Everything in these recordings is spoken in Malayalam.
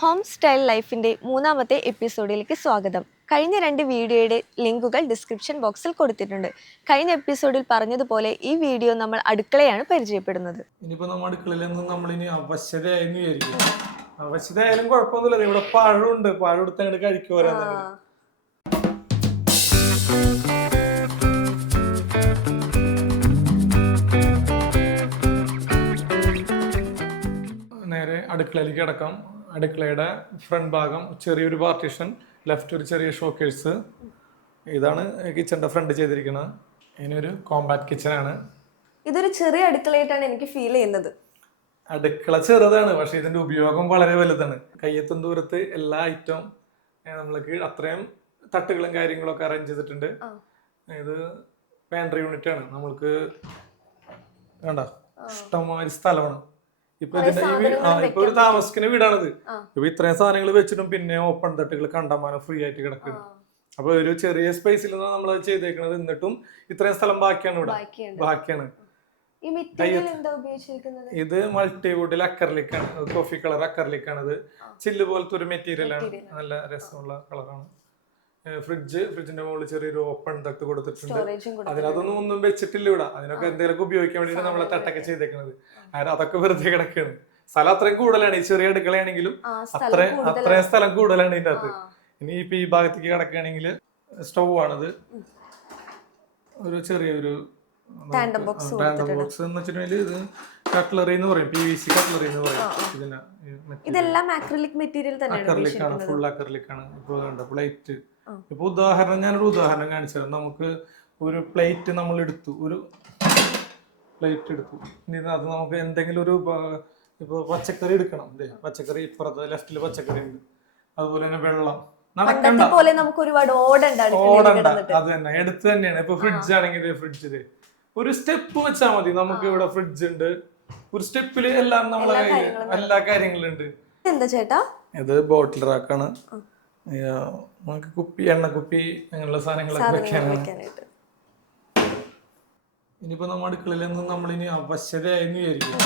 ഹോം സ്റ്റൈൽ ലൈഫിൻ്റെ മൂന്നാമത്തെ എപ്പിസോഡിലേക്ക് സ്വാഗതം. കഴിഞ്ഞ 2 വീഡിയോയുടെ ലിങ്കുകൾ ഡിസ്ക്രിപ്ഷൻ ബോക്സിൽ കൊടുത്തിട്ടുണ്ട്. കഴിഞ്ഞ എപ്പിസോഡിൽ പറഞ്ഞതുപോലെ ഈ വീഡിയോ നമ്മൾ അടുക്കളയാണ് പരിചയപ്പെടുന്നത്. ഇനിയിപ്പോ നമ്മൾ അടുക്കളയിൽ നിന്ന് നമ്മളിനി അവശതയായെന്ന് വിചാരിക്കും. അവശതയായാലും കുഴപ്പമൊന്നുമില്ല, ഇവിടെ പഴമുണ്ട്, പഴം എടുത്ത് അങ്ങോട്ട് കഴിക്കുവാൻ. നേരെ അടുക്കളയിലേക്ക് കിടക്കാം. അടുക്കളയുടെ ഫ്രണ്ട് ഭാഗം ചെറിയൊരു പാർട്ടീഷൻ, ലെഫ്റ്റ് ഒരു ചെറിയ ഷോക്കേഴ്സ്. ഇതാണ് കിച്ചണിന്റെ ഫ്രണ്ട് ചെയ്തിരിക്കുന്നത്. ഇതിനൊരു കോമ്പാക്ട് കിച്ചണാണ്. ഇതൊരു ചെറിയ അടുക്കളയായിട്ടാണ് എനിക്ക് ഫീൽ ചെയ്യുന്നത്. അടുക്കള ചെറുതാണ്, പക്ഷെ ഇതിന്റെ ഉപയോഗം വളരെ വലുതാണ്. കയ്യെത്തും ദൂരത്ത് എല്ലാ ഐറ്റവും നമ്മൾക്ക് അത്രയും തട്ടുകളും കാര്യങ്ങളൊക്കെ അറേഞ്ച് ചെയ്തിട്ടുണ്ട്. ഇത് പാൻട്രി യൂണിറ്റ് ആണ്. നമ്മൾക്ക് വേണ്ട ഇഷ്ടംമാതിരി സ്ഥലമാണ്. ഇപ്പൊ ഇതിന്റെ ഇപ്പൊ ഒരു താമസിക്കുന്ന വീടാണിത്. ഇപ്പൊ ഇത്രയും സാധനങ്ങൾ വെച്ചിട്ടും പിന്നെ ഓപ്പൺ തട്ടുകൾ കണ്ടമാനം ഫ്രീ ആയിട്ട് കിടക്കുന്നു. അപ്പൊ ഒരു ചെറിയ സ്പേസിൽ നമ്മൾ ചെയ്തേക്കുന്നത്. എന്നിട്ടും ഇത്രയും സ്ഥലം ബാക്കിയാണ് ഇവിടെ, ബാക്കിയാണ്. ഇത് മൾട്ടിവുഡിൽ അക്കർലിക്കാണ്, കോഫി കളർ അക്കർലിക്കാണ്. ഇത് ചില്ല് പോലത്തെ ഒരു മെറ്റീരിയൽ ആണ്, നല്ല രസമുള്ള കളറാണ്. ഫ്രിഡ്ജിന്റെ മുകളിൽ ചെറിയൊരു ഓപ്പൺ തട്ട് കൊടുത്തിട്ടുണ്ട്. അതിനകത്തൊന്നും ഒന്നും വെച്ചിട്ടില്ല ഇവിടെ. അതിനൊക്കെ എന്തെങ്കിലും ഉപയോഗിക്കാൻ വേണ്ടിട്ട് നമ്മളെ തട്ടൊക്കെ ചെയ്തേക്കുന്നത്. അതൊക്കെ വെറുതെ കിടക്കാണ്. സ്ഥലം അത്രയും കൂടുതലാണ്. ഈ ചെറിയ അടുക്കളയാണെങ്കിലും അത്രയും സ്ഥലം കൂടുതലാണ് ഇതിന്റെ അകത്ത്. ഇനി ഇപ്പൊ ഈ ഭാഗത്തേക്ക് കിടക്കുകയാണെങ്കിൽ സ്റ്റൗ ആണിത്. ഒരു ചെറിയൊരു ടാൻഡം ബോക്സ് എന്ന് വെച്ചിട്ടുണ്ടെങ്കിൽ ഇത് കട്ട്ലറി എന്ന് പറയും, PVC കട്ട്ലറി എന്ന് പറയും. ഇതെല്ലാം അക്രിലിക് മെറ്റീരിയൽ തന്നെ, അക്രിലിക് ആണ്, ഫുൾ അക്രിലിക് ആണ്. ഇപ്പൊ പ്ലേറ്റ്, ഇപ്പൊ ഉദാഹരണം ഞാനൊരു ഉദാഹരണം കാണിച്ചു തരാം. നമുക്ക് ഒരു പ്ലേറ്റ് നമ്മൾ എടുത്തു, ഒരു പ്ലേറ്റ് എടുത്തു. ഇനി അത് നമുക്ക് എന്തെങ്കിലും ഒരു ഇപ്പൊ പച്ചക്കറി എടുക്കണം. പച്ചക്കറി ഇപ്പുറത്ത് ലെഫ്റ്റില് പച്ചക്കറി ഉണ്ട്. അതുപോലെ തന്നെ വെള്ളം നടക്കണ്ട, ഓടണ്ട. അത് തന്നെ എടുത്ത് തന്നെയാണ്. ഇപ്പൊ ഫ്രിഡ്ജ് ആണെങ്കിൽ ഫ്രിഡ്ജില് ഒരു സ്റ്റെപ്പ് വെച്ചാൽ മതി. നമുക്ക് ഇവിടെ ഫ്രിഡ്ജ് ഉണ്ട്, ഒരു സ്റ്റെപ്പില് എല്ലാം നമ്മളെ എല്ലാ കാര്യങ്ങളും ഉണ്ട്. എന്താ ചേട്ടാ ഇത് ബോട്ടിൽ റാക്കാണ്. നമുക്ക് കുപ്പി, എണ്ണക്കുപ്പി, അങ്ങനെയുള്ള സാധനങ്ങളൊക്കെ വെക്കാനായിട്ട്. ഇനിയിപ്പോ നമ്മുടെ അടുക്കളയിൽ നിന്ന് നമ്മളിനി അവശതയായെന്ന് വിചാരിക്കും.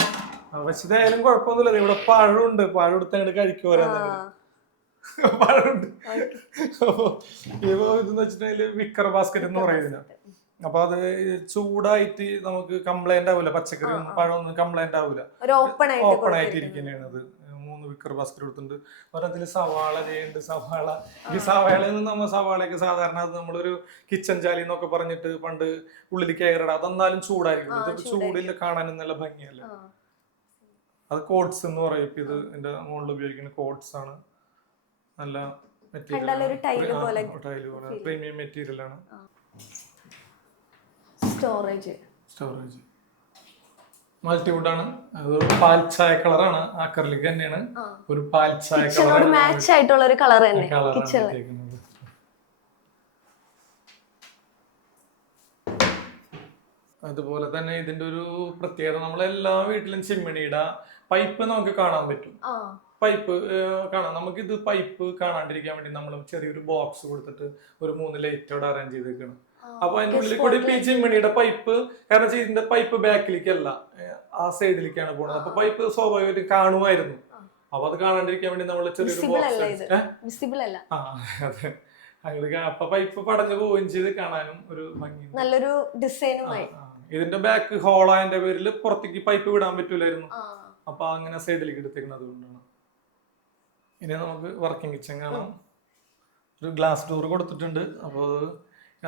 അവശതയായാലും കുഴപ്പമൊന്നുമില്ല, ഇവിടെ പഴമുണ്ട്, പഴം എടുത്ത് അങ്ങോട്ട് കഴിക്കുവാൻ. പഴമുണ്ട്. അപ്പൊ ഇതെന്ന് വെച്ചിട്ടുണ്ടെങ്കിൽ വിക്കർ ബാസ്കറ്റ് എന്ന് പറയുന്നത്. അപ്പൊ അത് ചൂടായിട്ട് നമുക്ക് കംപ്ലൈന്റ് ആവൂല. പച്ചക്കറി പഴമൊന്നും കംപ്ലൈന്റ് ആവൂല, ഓപ്പൺ ആയിട്ട് ഇരിക്കുന്നതാണ്. അത് 3 വിക്കർ ബാസ്കറ്റ് കൊടുത്തിട്ടുണ്ട്. ഒരതില് സവാള ചെയ്യുന്നുണ്ട്. സവാള, ഈ സവാളയിൽ നിന്ന് നമ്മൾ സവാളയൊക്കെ സാധാരണ അത് നമ്മളൊരു കിച്ചൺ ജാലി എന്നൊക്കെ പറഞ്ഞിട്ട് പണ്ട് ഉള്ളിൽ കയറിട, അതെന്നാലും ചൂടായിരിക്കും. ഇതൊക്കെ ചൂടില്ല, കാണാനും നല്ല ഭംഗിയല്ല. അത് കോട്സ് എന്ന് പറയും. ഇപ്പൊ ഇത് എന്റെ മുകളിൽ ഉപയോഗിക്കുന്ന കോട്സ് ആണ്. നല്ല മെറ്റീരിയൽ, ടൈല് പോലെ പ്രീമിയം മെറ്റീരിയൽ ആണ്. സ്റ്റോറേജ് മൾട്ടിവുഡ് ആണ്. അത് പാൽ ചായ കളറാണ്. അക്രിലിക് തന്നെയാണ്, ഒരു പാൽ ചായ കളർ മാച്ച് ആയിട്ടുള്ള ഒരു കളർ തന്നെ. അതുപോലെ തന്നെ ഇതിന്റെ ഒരു പ്രത്യേകത, നമ്മളെല്ലാ വീട്ടിലും ചിമ്മിണിയുടെ പൈപ്പ് നമുക്ക് കാണാൻ പറ്റും. പൈപ്പ് കാണാം. നമുക്ക് ഇത് പൈപ്പ് കാണാണ്ടിരിക്കാൻ വേണ്ടി നമ്മൾ ചെറിയൊരു ബോക്സ് കൊടുത്തിട്ട് ഒരു 3 ലൈറ്റോടെ അറേഞ്ച് ചെയ്തേക്കണം. അപ്പൊ അതിന്റെ ഉള്ളിൽ കൂടി ഈ ചിമ്മിണിയുടെ പൈപ്പ്, കാരണം ഇതിന്റെ പൈപ്പ് ബാക്കിലേക്കല്ല, ആ സൈഡിലേക്കാണ് പോകുന്നത്. അപ്പൊ പൈപ്പ് സ്വാഭാവികമായിട്ട് കാണുമായിരുന്നു. അപ്പൊ അത് കാണാണ്ടിരിക്കാൻ വേണ്ടി നമ്മൾ ചെറിയൊരു ബോക്സ്, അതെ, അപ്പൊ പൈപ്പ് പടഞ്ഞു പോവുകയും ചെയ്ത് കാണാനും ഒരു ഭംഗി, നല്ലൊരു ഡിസൈനുമായി. ഇതിന്റെ ബാക്ക് ഹോളായതിന്റെ പേരിൽ പുറത്തേക്ക് പൈപ്പ് വിടാൻ പറ്റൂലായിരുന്നു. അപ്പൊ അങ്ങനെ സൈഡിലേക്ക് എടുത്തേക്കുന്നത് അതുകൊണ്ടാണ്. ഇനി നമുക്ക് വർക്കിംഗ് കിച്ചൺ കാണാം. ഒരു ഗ്ലാസ് ഡോർ കൊടുത്തിട്ടുണ്ട്. അപ്പോൾ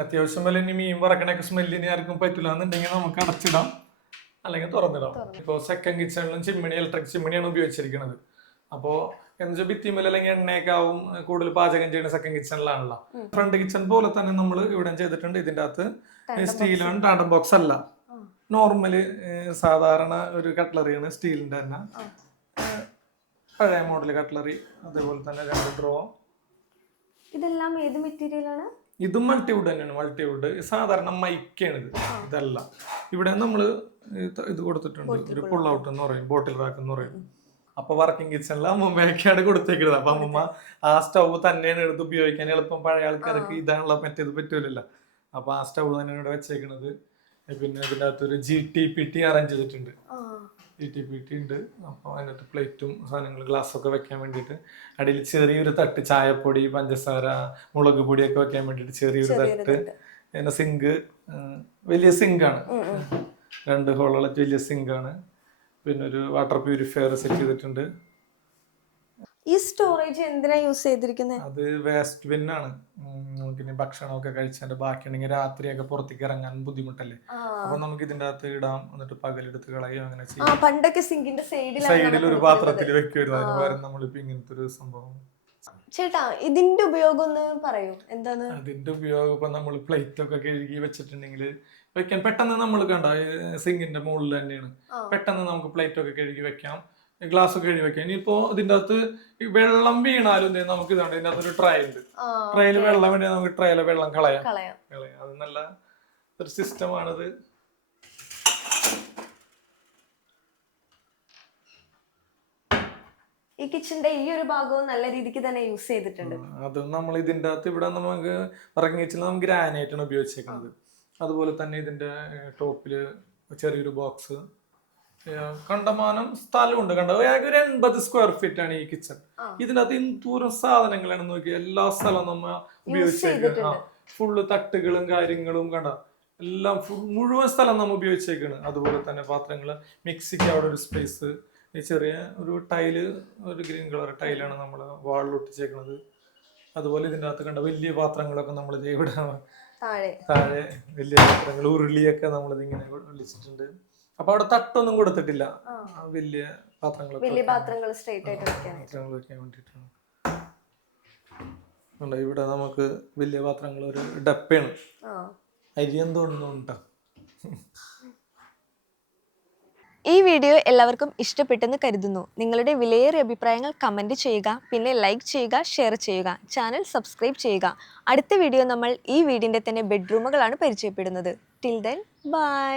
അത്യാവശ്യം പോലെ ഇനി മീൻ വറക്കണൊക്കെ സ്മെല്ലിന് ആർക്കും പറ്റില്ല എന്നുണ്ടെങ്കിൽ നമുക്ക് അടച്ചിടാം, അല്ലെങ്കിൽ തുറന്നിടാം. ഇപ്പോൾ സെക്കൻഡ് കിച്ചണിലും ചിമ്മിണി, ഇലക്ട്രിക് ചിമ്മിണിയാണ് ഉപയോഗിച്ചിരിക്കുന്നത്. അപ്പോൾ എന്ന് വെച്ചാൽ ഭിത്തിമേൽ അല്ലെങ്കിൽ എണ്ണയൊക്കെ ആവും കൂടുതൽ പാചകം ചെയ്യുന്ന സെക്കൻഡ് കിച്ചണിലാണല്ലോ. ഫ്രണ്ട് കിച്ചൺ പോലെ തന്നെ നമ്മൾ ഇവിടെ ചെയ്തിട്ടുണ്ട്. ഇതിൻ്റെ അകത്ത് സ്റ്റീലാണ്, ടാൻഡം ബോക്സ് അല്ല, നോർമല് സാധാരണ ഒരു കട്ട്ലറിയാണ്, സ്റ്റീലിന്റെ തന്നെ പഴയ മോഡൽ കട്ട്ലറി. അതേപോലെ തന്നെ 2 ഡ്രോ. ഇതെല്ലാം ഏത് മെറ്റീരിയലാണ്? ഇതും മൾട്ടിവുഡ് തന്നെയാണ്. മൾട്ടിവുഡ് സാധാരണ മൈക്കാണ് ഇത്. ഇതല്ല, ഇവിടെ നമ്മള് ഇത് കൊടുത്തിട്ടുണ്ട്, ഒരു പുൾ ഔട്ട് എന്ന് പറയും, ബോട്ടിൽ റാക്ക് എന്ന് പറയും. അപ്പൊ വർക്കിംഗ് കിച്ചണിൽ അമ്മമ്മയൊക്കെയാണ് കൊടുത്തേക്കുന്നത്. അപ്പൊ അമ്മമ്മ ആ സ്റ്റൗ തന്നെയാണ് എടുത്ത് ഉപയോഗിക്കാൻ എളുപ്പം. പഴയ ആൾക്കാർക്ക് ഇതാണല്ലോ, മറ്റേത് പറ്റൂലല്ലോ. അപ്പൊ ആ സ്റ്റൗ തന്നെയാണ് ഇവിടെ വെച്ചേക്കുന്നത്. പിന്നെ ഇതിന്റെ അകത്തൊരു GTPT അറേഞ്ച് ചെയ്തിട്ടുണ്ട്. ടി ഉണ്ട്. അപ്പോൾ അതിനകത്ത് പ്ലേറ്റും സാധനങ്ങൾ ഗ്ലാസ്സൊക്കെ വെക്കാൻ വേണ്ടിയിട്ട് അടിയിൽ ചെറിയൊരു തട്ട്, ചായപ്പൊടി, പഞ്ചസാര, മുളക് പൊടിയൊക്കെ വെക്കാൻ വേണ്ടിയിട്ട് ചെറിയൊരു തട്ട്. പിന്നെ സിങ്ക്, വലിയ സിങ്കാണ്, 2 ഹോളുള്ള വലിയ സിങ്കാണ്. പിന്നെ ഒരു വാട്ടർ പ്യൂരിഫയർ സെറ്റ് ചെയ്തിട്ടുണ്ട്. ഈ സ്റ്റോറേജ് എന്തിനാ യൂസ് ചെയ്തിരിക്കുന്നത്? അത് വേസ്റ്റ് ബിന്നാണ്. നമുക്കിനി ഭക്ഷണമൊക്കെ കഴിച്ചതിന്റെ ബാക്കിയുണ്ടെങ്കിൽ രാത്രിയൊക്കെ പുറത്തേക്ക് ഇറങ്ങാൻ ബുദ്ധിമുട്ടല്ലേ, അപ്പൊ നമുക്ക് ഇതിന്റെ അകത്ത് ഇടാം. എന്നിട്ട് പകലെടുത്ത് കളയും. അങ്ങനെ ചെയ്യും. പണ്ടൊക്കെ സിങ്കിന്റെ സൈഡിൽ ഒരു പാത്രത്തിൽ വെക്കുമായിരുന്നു. അതിന് പകരം നമ്മളിപ്പോ ഇങ്ങനത്തെ ഒരു സംഭവം. ചേട്ടാ, ഇതിന്റെ ഉപയോഗം ഒന്ന് പറയൂ, എന്താണ് അതിന്റെ ഉപയോഗം? ഇപ്പൊ നമ്മൾ പ്ലേറ്റ് ഒക്കെ കഴുകി വെച്ചിട്ടുണ്ടെങ്കിൽ വെക്കാൻ പെട്ടെന്ന്, നമ്മൾ കണ്ട സിങ്കിന്റെ മുകളിൽ തന്നെയാണ്, പെട്ടെന്ന് നമുക്ക് പ്ലേറ്റ് ഒക്കെ കഴുകി വെക്കാം, ഗ്ലാസ് ഒക്കെ കഴുകി വെക്കാം. ഇനിയിപ്പോ ഇതിന്റെ അകത്ത് വെള്ളം വീണാലും നമുക്ക് ഇതാണ്, ഇതിന്റെ അകത്തൊരു ട്രേ ഉണ്ട്. ട്രേയിൽ വെള്ളം വേണ്ടി നമുക്ക് ട്രേയിലെ വെള്ളം കളയാം. അത് നല്ല ഒരു സിസ്റ്റമാണിത്. ഈ കിച്ചന്റെ ഈ ഒരു ഭാഗവും നല്ല രീതിക്ക് തന്നെ യൂസ് ചെയ്തിട്ടുണ്ട്. അത് നമ്മൾ ഇതിന്റെ അകത്ത് ഇവിടെ നമുക്ക് ഇറങ്ങി വെച്ചാൽ നമുക്ക് ഗ്രാനൈറ്റ് ആണ് ഉപയോഗിച്ചേക്കുന്നത്. അതുപോലെ തന്നെ ഇതിന്റെ ടോപ്പില് ചെറിയൊരു ബോക്സ്, കണ്ടമാനം സ്ഥലമുണ്ട്. കണ്ട ഒരു 80 സ്ക്വയർ ഫീറ്റ് ആണ് ഈ കിച്ചൺ. ഇതിനകത്ത് എന്തോരം സാധനങ്ങളാണ് നോക്കി, എല്ലാ സ്ഥലവും നമ്മ ഉപയോഗിച്ചേക്കുന്നത്. ഫുള്ള് തട്ടുകളും കാര്യങ്ങളും കണ്ട, എല്ലാം മുഴുവൻ സ്ഥലം നമ്മ ഉപയോഗിച്ചേക്കാണ്. അതുപോലെ തന്നെ പാത്രങ്ങള്, മിക്സിക്ക് അവിടെ ഒരു സ്പേസ്, ഈ ചെറിയ ഒരു ടൈല്, ഒരു ഗ്രീൻ കളർ ടൈലാണ് നമ്മൾ വാളിൽ ഒട്ടിച്ചേക്കുന്നത്. അതുപോലെ ഇതിൻ്റെ അകത്ത് കണ്ട വലിയ പാത്രങ്ങളൊക്കെ നമ്മൾ ഇവിടെ താഴെ വലിയ പാത്രങ്ങൾ, ഉരുളിയൊക്കെ നമ്മളിത് ഇങ്ങനെ വിളിച്ചിട്ടുണ്ട്. അപ്പൊ അവിടെ തട്ടൊന്നും കൊടുത്തിട്ടില്ല, വലിയ പാത്രങ്ങളൊക്കെ വെക്കാൻ വേണ്ടിയിട്ടാണ്. ഇവിടെ നമുക്ക് വലിയ പാത്രങ്ങൾ, ഒരു ഡപ്പയാണ്, അരി എന്തോന്നുണ്ടോ. ഈ വീഡിയോ എല്ലാവർക്കും ഇഷ്ടപ്പെട്ടെന്ന് കരുതുന്നു. നിങ്ങളുടെ വിലയേറിയ അഭിപ്രായങ്ങൾ കമൻറ്റ് ചെയ്യുക, പിന്നെ ലൈക്ക് ചെയ്യുക, ഷെയർ ചെയ്യുക, ചാനൽ സബ്സ്ക്രൈബ് ചെയ്യുക. അടുത്ത വീഡിയോ നമ്മൾ ഈ വീടിൻ്റെ തന്നെ ബെഡ്റൂമുകളാണ് പരിചയപ്പെടുന്നത്. Till then bye.